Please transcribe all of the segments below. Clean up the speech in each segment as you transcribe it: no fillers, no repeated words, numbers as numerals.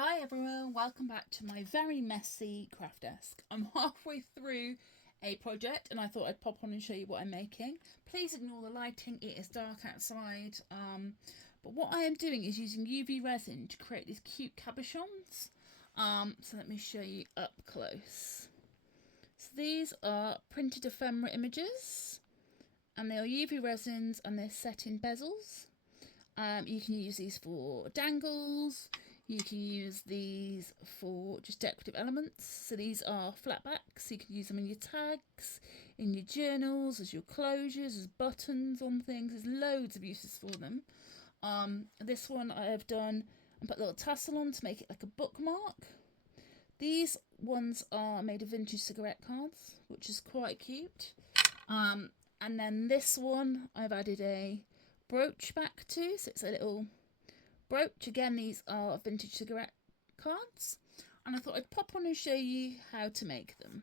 Hi everyone, welcome back to my very messy craft desk. I'm halfway through a project and I thought I'd pop on and show you what I'm making. Please ignore the lighting, it is dark outside. But what I am doing is using UV resin to create these cute cabochons. So let me show you up close. So these are printed ephemera images and they are UV resins and they're set in bezels. You can use these for dangles. You can use these for just decorative elements. So these are flat backs. You can use them in your tags, in your journals, as your closures, as buttons on things. There's loads of uses for them. This one I have done and put a little tassel on to make it like a bookmark. These ones are made of vintage cigarette cards, which is quite cute. And then this one I've added a brooch back to, so it's a little brooch. Again, these are vintage cigarette cards, and I thought I'd pop on and show you how to make them.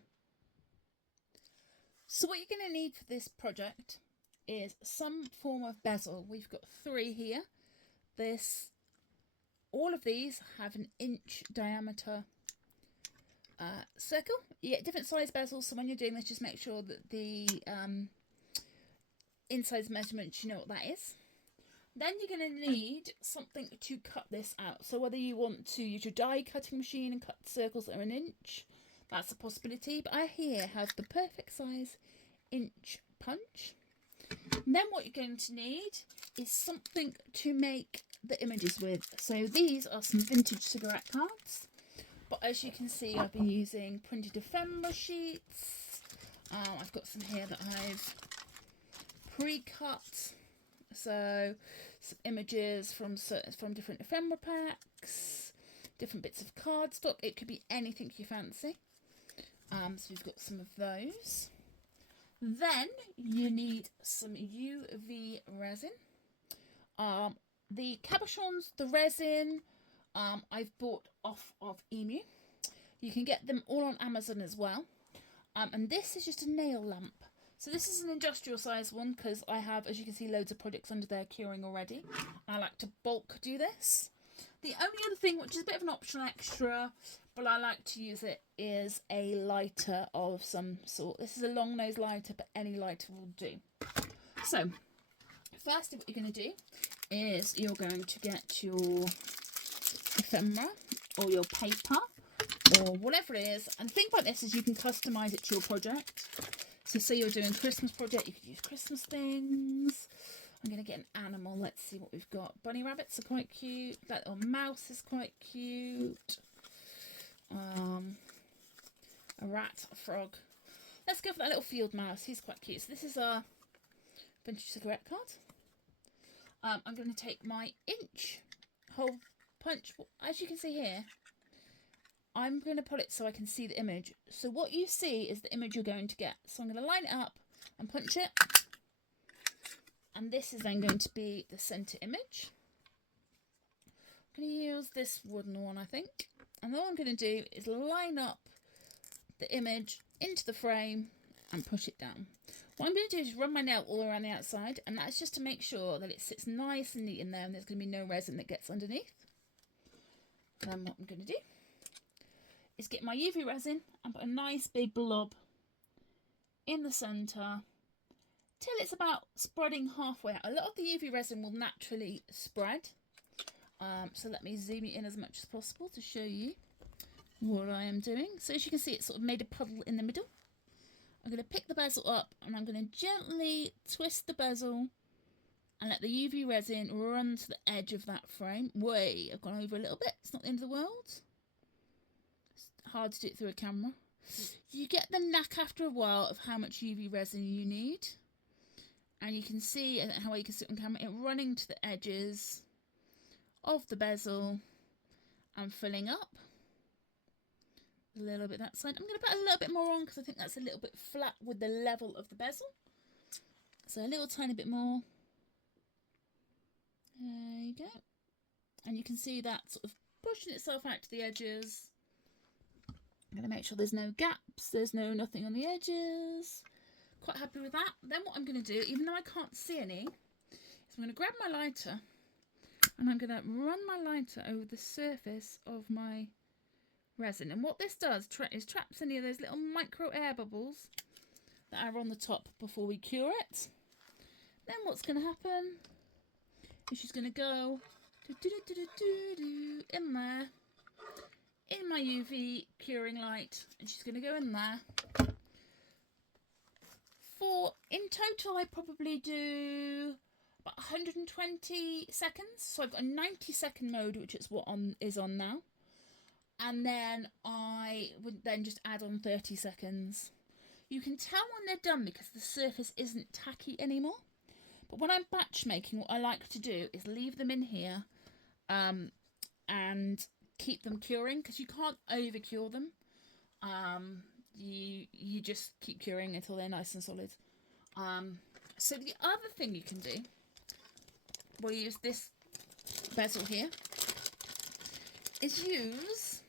So what you're going to need for this project is some form of bezel. We've got 3 here. All of these have an inch diameter circle. You get different size bezels, so when you're doing this, just make sure that the inside measurements, you know what that is. Then you're going to need something to cut this out. So whether you want to use your die cutting machine and cut circles that are an inch, that's a possibility. But I here have the perfect size inch punch. And then what you're going to need is something to make the images with. So these are some vintage cigarette cards. But as you can see, I've been using printed ephemera sheets. I've got some here that I've pre-cut. So some images from different ephemera packs, different bits of cardstock. It could be anything you fancy. So we've got some of those. Then you need some UV resin. The cabochons, the resin, I've bought off of Emu. You can get them all on Amazon as well. And this is just a nail lamp. So this is an industrial size one because I have, as you can see, loads of projects under there curing already. I like to bulk do this. The only other thing, which is a bit of an optional extra, but I like to use it, is a lighter of some sort. This is a long nose lighter, but any lighter will do. So first, what you're going to do is you're going to get your ephemera or your paper or whatever it is. And the thing about this is you can customise it to your project. So say you're doing a Christmas project, you could use Christmas things. I'm going to get an animal. Let's see what we've got. Bunny rabbits are quite cute. That little mouse is quite cute. A rat, a frog. Let's go for that little field mouse. He's quite cute. So this is our vintage cigarette card. I'm going to take my inch hole punch. As you can see here, I'm going to put it so I can see the image. So what you see is the image you're going to get. So I'm going to line it up and punch it. And this is then going to be the centre image. I'm going to use this wooden one, I think. And all I'm going to do is line up the image into the frame and push it down. What I'm going to do is run my nail all around the outside. And that's just to make sure that it sits nice and neat in there and there's going to be no resin that gets underneath. And then what I'm going to do is get my UV resin and put a nice big blob in the centre till it's about spreading halfway out. A lot of the UV resin will naturally spread. So let me zoom it in as much as possible to show you what I am doing. So as you can see, it's sort of made a puddle in the middle. I'm going to pick the bezel up and I'm going to gently twist the bezel and let the UV resin run to the edge of that frame. I've gone over a little bit. It's not the end of the world. Hard to do it through a camera. You get the knack after a while of how much UV resin you need, and you can see how you can see it on camera, it running to the edges of the bezel and filling up a little bit that side. I'm going to put a little bit more on because I think that's a little bit flat with the level of the bezel, so a little tiny bit more. There you go, and you can see that sort of pushing itself out to the edges. I'm going to make sure there's no gaps, there's nothing on the edges. Quite happy with that. Then what I'm going to do, even though I can't see any, is I'm going to grab my lighter And I'm going to run my lighter over the surface of my resin. And what this does is traps any of those little micro air bubbles that are on the top before we cure it. Then what's going to happen is she's going to go in there, in my UV curing light, and she's going to go in there. In total, I probably do about 120 seconds. So I've got a 90-second mode, which is what is on now. And then I would then just add on 30 seconds. You can tell when they're done because the surface isn't tacky anymore. But when I'm batch making, what I like to do is leave them in here and keep them curing, because you can't over cure them. You just keep curing until they're nice and solid. So the other thing you can do, we'll use this bezel here, is use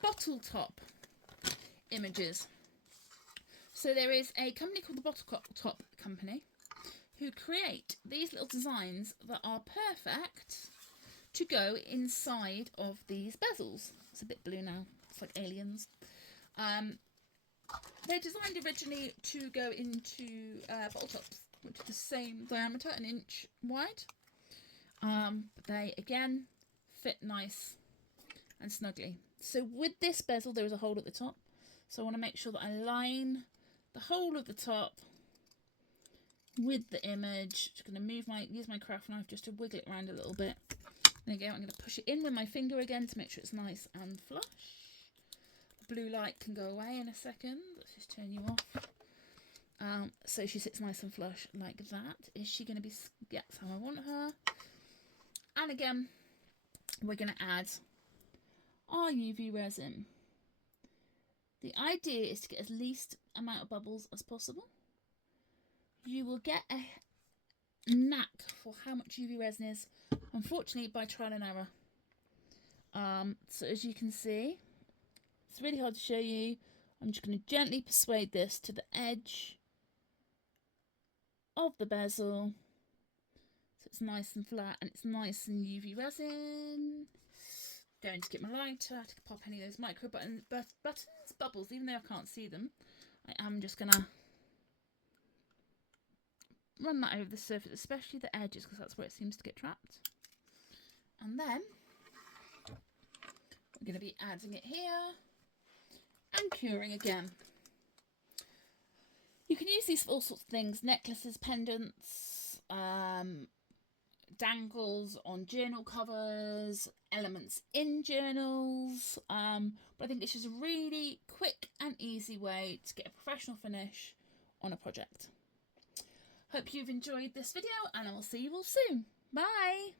bottle top images. So there is a company called the Bottle Top Company who create these little designs that are perfect to go inside of these bezels. It's a bit blue now, it's like aliens. They're designed originally to go into bottle tops, which are the same diameter, an inch wide. But they, again, fit nice and snugly. So with this bezel, there is a hole at the top. So I want to make sure that I line the whole of the top with the image. Just going to use my craft knife just to wiggle it around a little bit. There you go. I'm going to push it in with my finger again to make sure it's nice and flush. The blue light can go away in a second. Let's just turn you off. So she sits nice and flush like that. Is she going to be... Yeah, that's how I want her. And again, we're going to add our UV resin. The idea is to get as least amount of bubbles as possible. You will get a knack for how much UV resin is, unfortunately, by trial and error. So as you can see, it's really hard to show you. I'm just going to gently persuade this to the edge of the bezel, so it's nice and flat and it's nice and UV resin. Going to get my lighter to pop any of those micro bubbles, even though I can't see them. I am just going to run that over the surface, especially the edges, because that's where it seems to get trapped. And then we're going to be adding it here and curing again. You can use these for all sorts of things: necklaces, pendants, dangles on journal covers, elements in journals. But I think it's just a really quick and easy way to get a professional finish on a project. Hope you've enjoyed this video, and I will see you all soon. Bye!